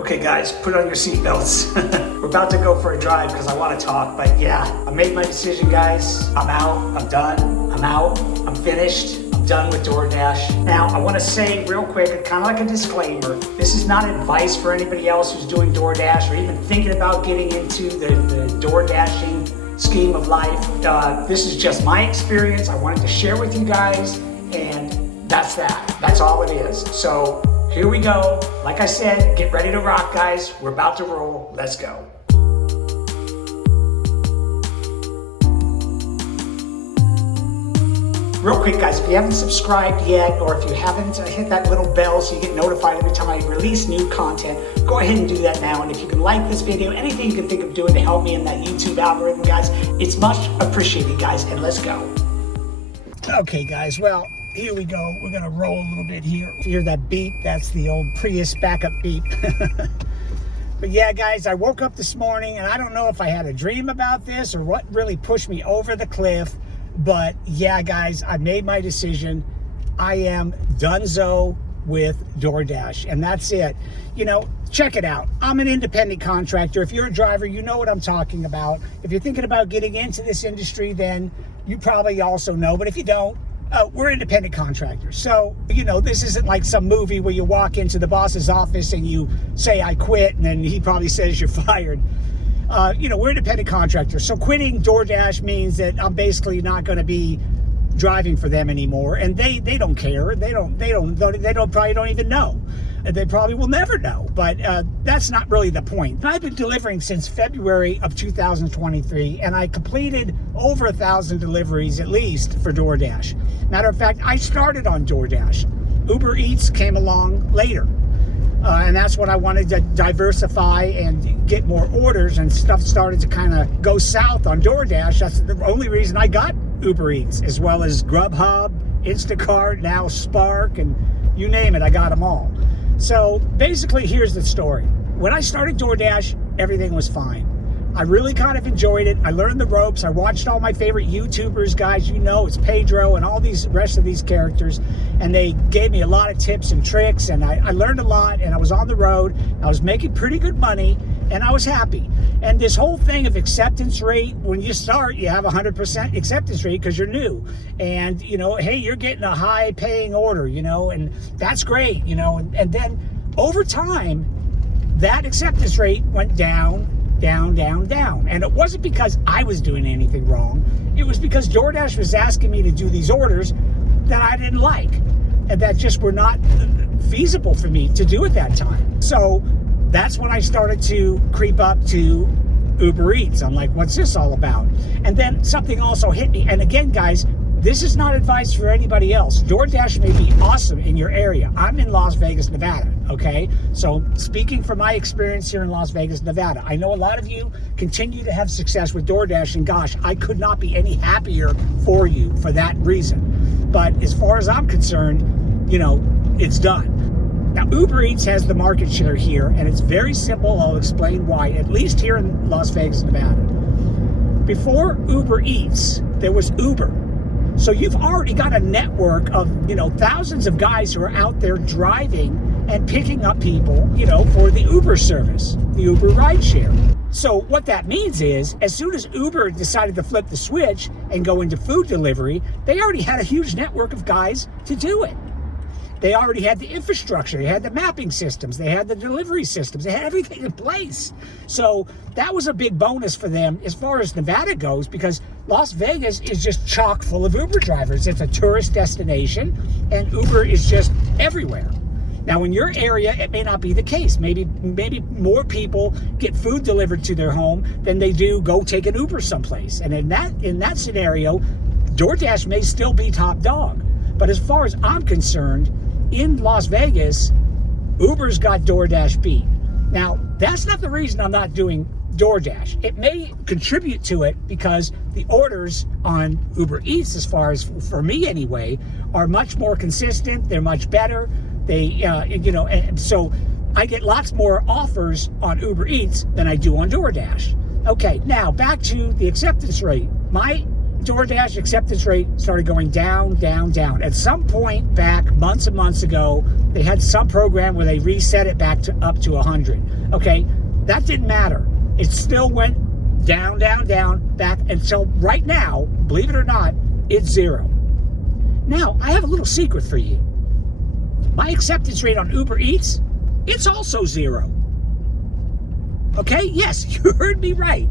Okay guys, put on your seatbelts. We're about to go for a drive because I want to talk, but yeah, I made my decision guys. I'm out, I'm done, I'm out, I'm finished, I'm done with DoorDash. Now, I want to say real quick, kind of like a disclaimer, this is not advice for anybody else who's doing DoorDash or even thinking about getting into the DoorDashing scheme of life. This is just my experience. I wanted to share with you guys, and that's that. That's all it is. So here we go. Like I said, get ready to rock, guys. We're about to roll. Let's go. Real quick, guys, if you haven't subscribed yet, or if you haven't hit that little bell so you get notified every time I release new content, go ahead and do that now. And if you can like this video, anything you can think of doing to help me in that YouTube algorithm, guys, it's much appreciated, guys. And let's go. Okay, guys, well, here we go. We're gonna roll a little bit here. If you hear that beep, that's the old Prius backup beep. But yeah, guys, I woke up this morning and I don't know if I had a dream about this or what really pushed me over the cliff. But yeah, guys, I made my decision. I am donezo with DoorDash, and that's it. You know, check it out. I'm an independent contractor. If you're a driver, you know what I'm talking about. If you're thinking about getting into this industry, then you probably also know. But if you don't, we're independent contractors. So, you know, this isn't like some movie where you walk into the boss's office and you say, I quit, and then he probably says you're fired. You know, we're independent contractors. So quitting DoorDash means that I'm basically not going to be driving for them anymore. And they don't care. They probably don't even know. They probably will never know. But that's not really the point. I've been delivering since February of 2023, and I completed over 1,000 deliveries at least for DoorDash. Matter of fact, I started on DoorDash. Uber Eats came along later. And that's what I wanted to diversify and get more orders, and stuff started to kind of go south on DoorDash. That's the only reason I got Uber Eats, as well as Grubhub, Instacart, now Spark, and you name it, I got them all. So basically, here's the story. When I started DoorDash, everything was fine. I really kind of enjoyed it. I learned the ropes. I watched all my favorite YouTubers, guys. You know, it's Pedro and all these rest of these characters. And they gave me a lot of tips and tricks. And I learned a lot. And I was on the road. I was making pretty good money. And I was happy. And this whole thing of acceptance rate, when you start, you have 100% acceptance rate because you're new. And, you know, hey, you're getting a high paying order, you know, and that's great, you know. And then over time, that acceptance rate went down. And it wasn't because I was doing anything wrong. It was because DoorDash was asking me to do these orders that I didn't like and that just were not feasible for me to do at that time. So that's when I started to creep up to Uber Eats. I'm like, what's this all about? And then something also hit me. And again, guys, this is not advice for anybody else. DoorDash may be awesome in your area. I'm in Las Vegas, Nevada, okay? So speaking from my experience here in Las Vegas, Nevada, I know a lot of you continue to have success with DoorDash, and gosh, I could not be any happier for you for that reason. But as far as I'm concerned, you know, it's done. Now, Uber Eats has the market share here, and it's very simple. I'll explain why, at least here in Las Vegas, Nevada. Before Uber Eats, there was Uber. So you've already got a network of, you know, thousands of guys who are out there driving and picking up people, you know, for the Uber service, the Uber rideshare. So what that means is, as soon as Uber decided to flip the switch and go into food delivery, they already had a huge network of guys to do it. They already had the infrastructure, they had the mapping systems, they had the delivery systems, they had everything in place. So that was a big bonus for them as far as Nevada goes, because Las Vegas is just chock full of Uber drivers. It's a tourist destination, and Uber is just everywhere. Now, in your area, it may not be the case. Maybe more people get food delivered to their home than they do go take an Uber someplace. And in that scenario, DoorDash may still be top dog. But as far as I'm concerned, in Las Vegas, Uber's got DoorDash beat. Now, that's not the reason I'm not doing DoorDash. It may contribute to it because the orders on Uber Eats, as far as for me anyway, are much more consistent. They're much better. They, you know, and so I get lots more offers on Uber Eats than I do on DoorDash. Okay, now back to the acceptance rate. My DoorDash acceptance rate started going down, down, down. At some point back months and months ago, they had some program where they reset it back to up to 100. Okay, that didn't matter. It still went down, down, down, back until right now, believe it or not, it's 0. Now, I have a little secret for you. My acceptance rate on Uber Eats, it's also 0. Okay, yes, you heard me right.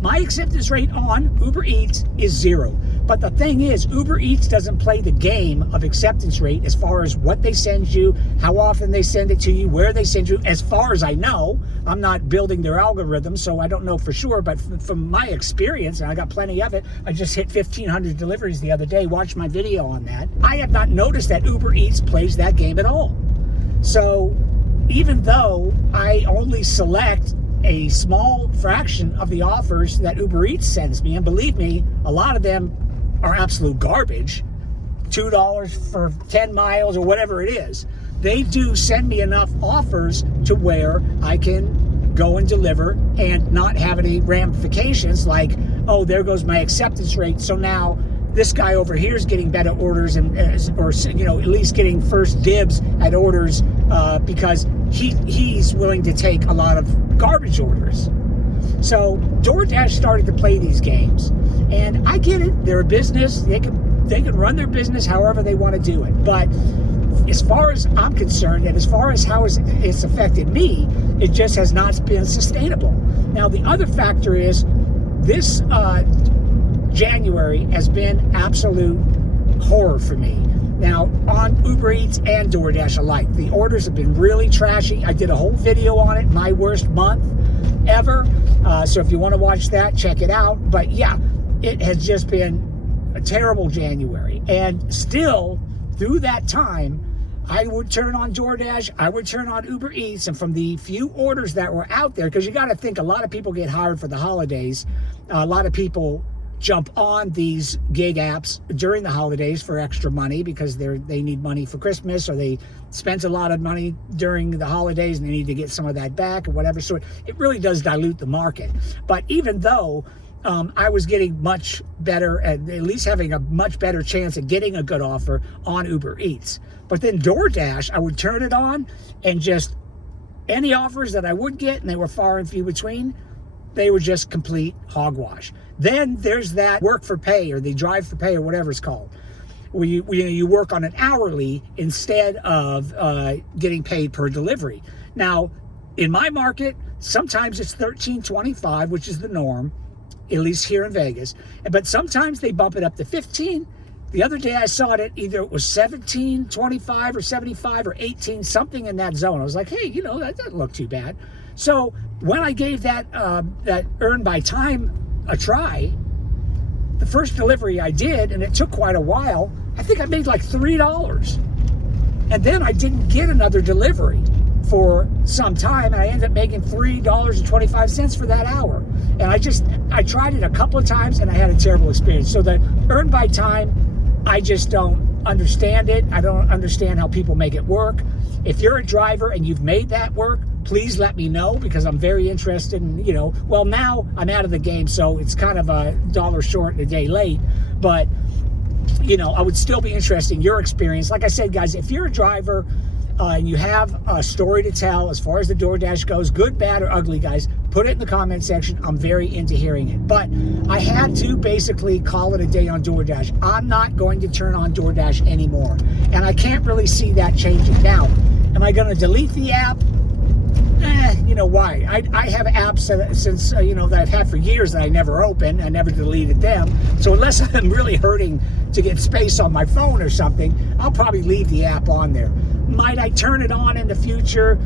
My acceptance rate on Uber Eats is 0. But the thing is, Uber Eats doesn't play the game of acceptance rate as far as what they send you, how often they send it to you, where they send you. As far as I know, I'm not building their algorithm, so I don't know for sure. But from my experience, and I got plenty of it, I just hit 1,500 deliveries the other day. Watch my video on that. I have not noticed that Uber Eats plays that game at all. So even though I only select a small fraction of the offers that Uber Eats sends me, and believe me, a lot of them are absolute garbage, $2 for 10 miles or whatever it is, they do send me enough offers to where I can go and deliver and not have any ramifications like, oh, there goes my acceptance rate, so now this guy over here is getting better orders and or at least getting first dibs at orders because he's willing to take a lot of garbage orders. So DoorDash started to play these games, and I get it. They're a business. They can run their business however they want to do it. But as far as I'm concerned, and as far as how it's affected me, it just has not been sustainable. Now, the other factor is this January has been absolute horror for me. Now, on Uber Eats and DoorDash alike, the orders have been really trashy. I did a whole video on it, my worst month ever. So if you want to watch that, check it out. But yeah, it has just been a terrible January. And still, through that time, I would turn on DoorDash, I would turn on Uber Eats, and from the few orders that were out there, because you got to think a lot of people get hired for the holidays, a lot of people jump on these gig apps during the holidays for extra money because they need money for Christmas, or they spent a lot of money during the holidays and they need to get some of that back or whatever. So it really does dilute the market. But even though I was getting much better at least having a much better chance at getting a good offer on Uber Eats, but then DoorDash, I would turn it on and just any offers that I would get, and they were far and few between, they were just complete hogwash. Then there's that work for pay, or the drive for pay, or whatever it's called, where you work on an hourly instead of getting paid per delivery. Now, in my market, sometimes it's $13.25, which is the norm, at least here in Vegas. But sometimes they bump it up to $15. The other day I saw it, either it was $17.25 or $75 or $18, something in that zone. I was like, hey, that doesn't look too bad. So when I gave that earn by time a try, the first delivery I did, and it took quite a while, I think I made like $3. And then I didn't get another delivery for some time, and I ended up making $3.25 for that hour. And I tried it a couple of times, and I had a terrible experience. So the earn by time, I just don't understand it. I don't understand how people make it work. If you're a driver and you've made that work, please let me know, because I'm very interested in, well, now I'm out of the game, so it's kind of a dollar short and a day late, but, I would still be interested in your experience. Like I said, guys, if you're a driver and you have a story to tell as far as the DoorDash goes, good, bad, or ugly, guys, put it in the comment section. I'm very into hearing it. But I had to basically call it a day on DoorDash. I'm not going to turn on DoorDash anymore, and I can't really see that changing. Now, am I going to delete the app? Why? I have apps since, that I've had for years that I never opened. I never deleted them. So unless I'm really hurting to get space on my phone or something, I'll probably leave the app on there. Might I turn it on in the future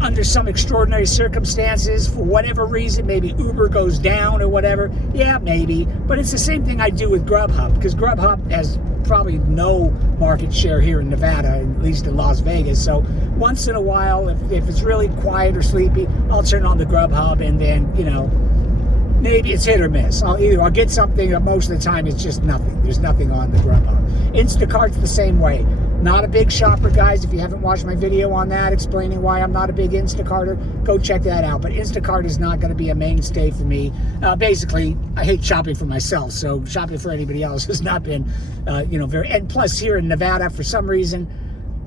under some extraordinary circumstances for whatever reason? Maybe Uber goes down or whatever. Yeah, maybe. But it's the same thing I do with Grubhub, because Grubhub has probably no market share here in Nevada, at least in Las Vegas. So once in a while, if it's really quiet or sleepy, I'll turn on the Grubhub, and then, maybe it's hit or miss. I'll get something, but most of the time it's just nothing. There's nothing on the Grubhub. Instacart's the same way. Not a big shopper, guys. If you haven't watched my video on that, explaining why I'm not a big Instacarter, go check that out. But Instacart is not going to be a mainstay for me. Basically, I hate shopping for myself, so shopping for anybody else has not been, very... And plus, here in Nevada, for some reason,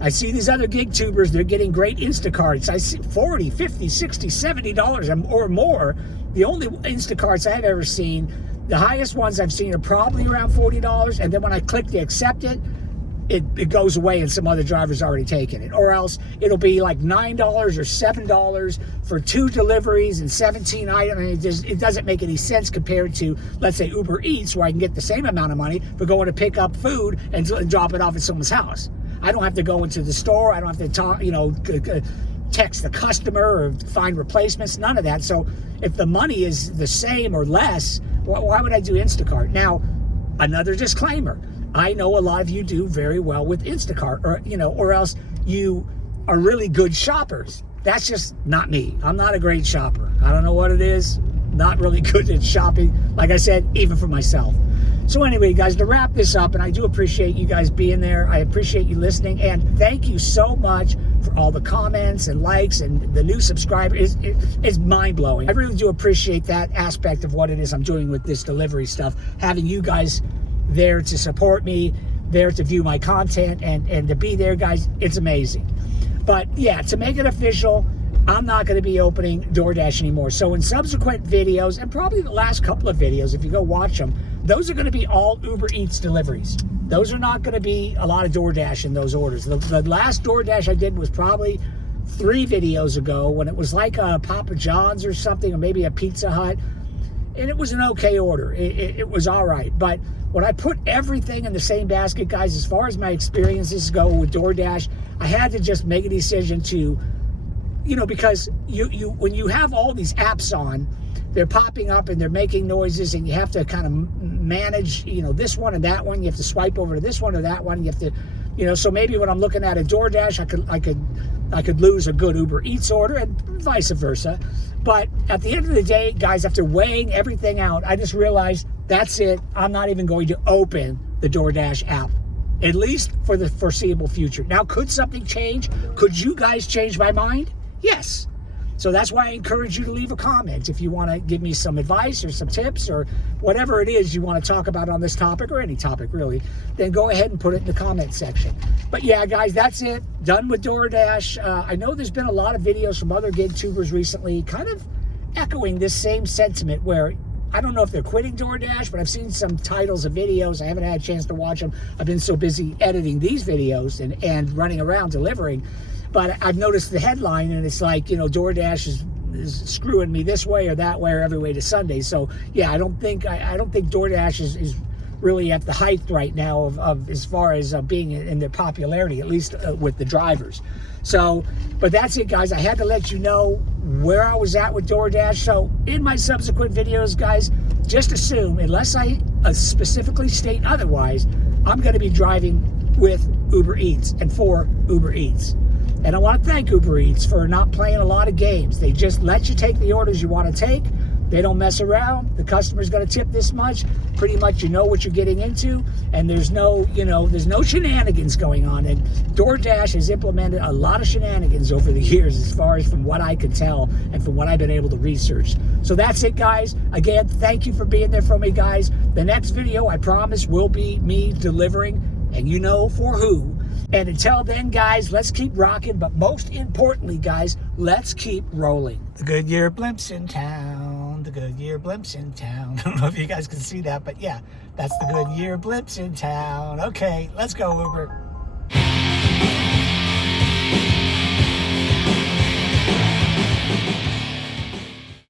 I see these other gig tubers, they're getting great Instacarts. I see $40, $50, $60, $70 or more. The only Instacarts I've ever seen, the highest ones I've seen are probably around $40, and then when I click to accept it, it goes away and some other driver's already taken it. Or else it'll be like $9 or $7 for 2 deliveries and 17 items. It doesn't make any sense compared to, let's say, Uber Eats, where I can get the same amount of money for going to pick up food and drop it off at someone's house. I don't have to go into the store. I don't have to talk, text the customer or find replacements, none of that. So if the money is the same or less, why would I do Instacart? Now, another disclaimer. I know a lot of you do very well with Instacart, or else you are really good shoppers. That's just not me. I'm not a great shopper. I don't know what it is. Not really good at shopping, like I said, even for myself. So anyway, guys, to wrap this up, and I do appreciate you guys being there. I appreciate you listening, and thank you so much for all the comments and likes and the new subscribers. It's mind-blowing. I really do appreciate that aspect of what it is I'm doing with this delivery stuff, having you guys there to support me, there to view my content, and to be there, guys. It's amazing. But yeah, to make it official, I'm not going to be opening DoorDash anymore. So in subsequent videos, and probably the last couple of videos, if you go watch them, those are going to be all Uber Eats deliveries. Those are not going to be a lot of DoorDash in those orders. The last DoorDash I did was probably 3 videos ago, when it was like a Papa John's or something, or maybe a Pizza Hut. And it was an okay order. It was all right. But when I put everything in the same basket, guys, as far as my experiences go with DoorDash, I had to just make a decision to, because you when you have all these apps on, they're popping up and they're making noises, and you have to kind of manage, this one and that one. You have to swipe over to this one or that one. You have to, so maybe when I'm looking at a DoorDash, I could lose a good Uber Eats order, and vice versa. But at the end of the day, guys, after weighing everything out, I just realized that's it. I'm not even going to open the DoorDash app, at least for the foreseeable future. Now, could something change? Could you guys change my mind? Yes. So that's why I encourage you to leave a comment if you want to give me some advice or some tips or whatever it is you want to talk about on this topic, or any topic really, then go ahead and put it in the comment section. But yeah, guys, that's it. Done with DoorDash. I know there's been a lot of videos from other gig tubers recently kind of echoing this same sentiment, where I don't know if they're quitting DoorDash, but I've seen some titles of videos. I haven't had a chance to watch them. I've been so busy editing these videos and running around delivering. But I've noticed the headline, and it's like, DoorDash is screwing me this way or that way or every way to Sunday. So yeah, I don't think DoorDash is really at the height right now of as far as being in their popularity, at least with the drivers. So, but that's it, guys. I had to let you know where I was at with DoorDash. So in my subsequent videos, guys, just assume, unless I specifically state otherwise, I'm going to be driving with Uber Eats and for Uber Eats. And I want to thank Uber Eats for not playing a lot of games. They just let you take the orders you want to take. They don't mess around. The customer's going to tip this much. Pretty much you know what you're getting into. And there's no shenanigans going on. And DoorDash has implemented a lot of shenanigans over the years, as far as from what I could tell and from what I've been able to research. So that's it, guys. Again, thank you for being there for me, guys. The next video, I promise, will be me delivering, and you know for who. And until then, guys, let's keep rocking. But most importantly, guys, let's keep rolling. The Goodyear blimp's in town. The Goodyear blimp's in town. I don't know if you guys can see that, but yeah, that's the Goodyear blimp's in town. Okay, let's go, Uber.